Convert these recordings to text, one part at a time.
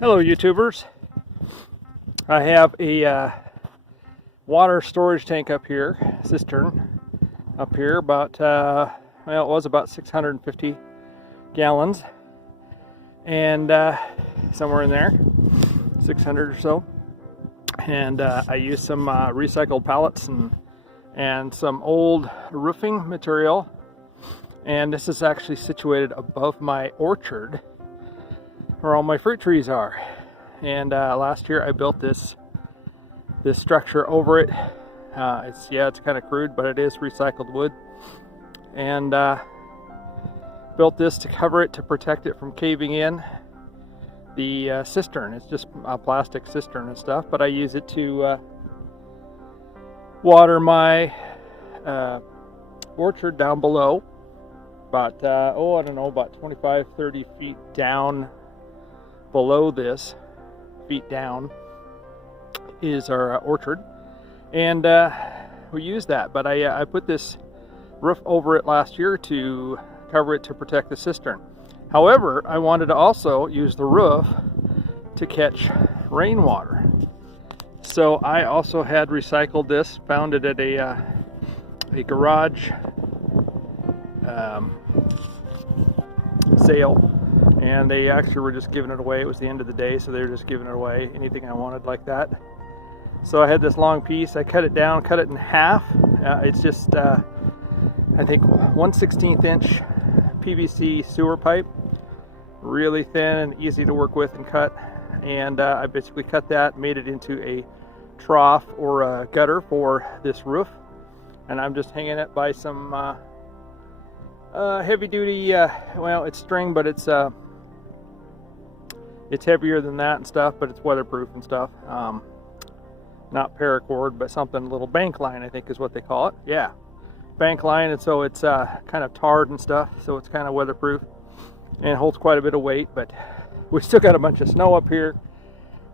Hello YouTubers. I have a water storage tank up here, cistern up here, about well, it was about 650 gallons, and somewhere in there, 600 or so. And I used some recycled pallets and some old roofing material, and this is actually situated above my orchard where all my fruit trees are. And last year I built this structure over it. It's kind of crude, but it is recycled wood, and built this to cover it, to protect it from caving in. The cistern, it's just a plastic cistern and stuff, but I use it to water my orchard down below, about I don't know, about 25-30 feet down below this, feet down, is our orchard, and we use that. But I put this roof over it last year to cover it, to protect the cistern. However, I wanted to also use the roof to catch rainwater, so I also had recycled this, found it at a garage sale. And they actually were just giving it away. It was the end of the day, so they were just giving it away, anything I wanted like that. So I had this long piece. I cut it down, cut it in half. It's just, I think, 1/16 inch PVC sewer pipe. Really thin and easy to work with and cut. And I basically cut that, made it into a trough or a gutter for this roof. And I'm just hanging it by some heavy duty, well, it's string, but it's heavier than that and stuff, but it's weatherproof and stuff. Not paracord, but something, little bank line, I think is what they call it. Yeah, bank line. And so it's kind of tarred and stuff, so it's kind of weatherproof and holds quite a bit of weight. But we still got a bunch of snow up here,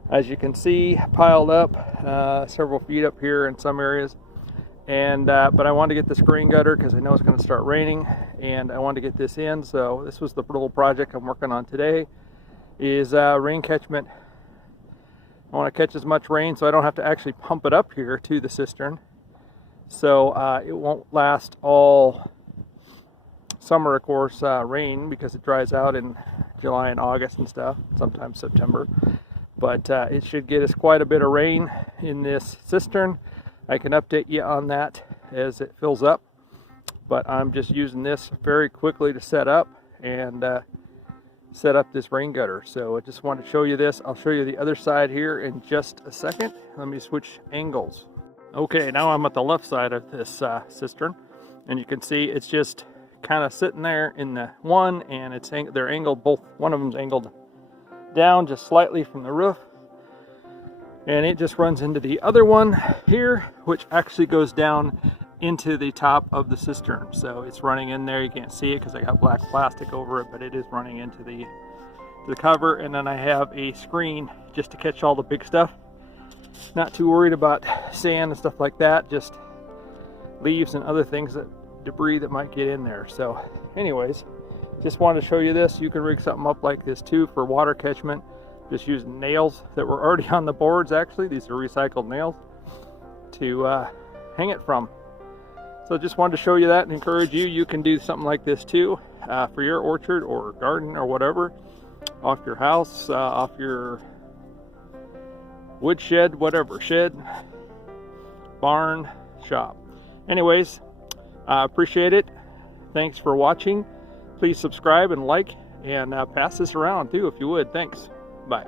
as you can see, piled up several feet up here in some areas. And but I wanted to get this grain gutter because I know it's going to start raining, and I wanted to get this in. So this was the little project I'm working on today, is rain catchment. I want to catch as much rain so I don't have to actually pump it up here to the cistern, so it won't last all summer, of course, rain, because it dries out in July and August and stuff, sometimes September. But it should get us quite a bit of rain in this cistern. I can update you on that as it fills up, but I'm just using this very quickly to set up and set up this rain gutter. So I just wanted to show you this. I'll show you the other side here in just a second. Let me switch angles. Okay, now I'm at the left side of this cistern, and you can see it's just kind of sitting there in the one, and they're angled, both, one of them's angled down just slightly from the roof, and it just runs into the other one here, which actually goes down into the top of the cistern. So it's running in there. You can't see it because I got black plastic over it, but it is running into the cover. And then I have a screen just to catch all the big stuff. Not too worried about sand and stuff like that, just leaves and other things, debris that might get in there. So anyways, just wanted to show you this. You can rig something up like this too for water catchment, just using nails that were already on the boards. Actually, these are recycled nails to hang it from. So just wanted to show you that and encourage you. You can do something like this too for your orchard or garden or whatever, off your house, off your woodshed, whatever, shed, barn, shop. Anyways, I appreciate it. Thanks for watching. Please subscribe and like, and pass this around too if you would. Thanks. Bye.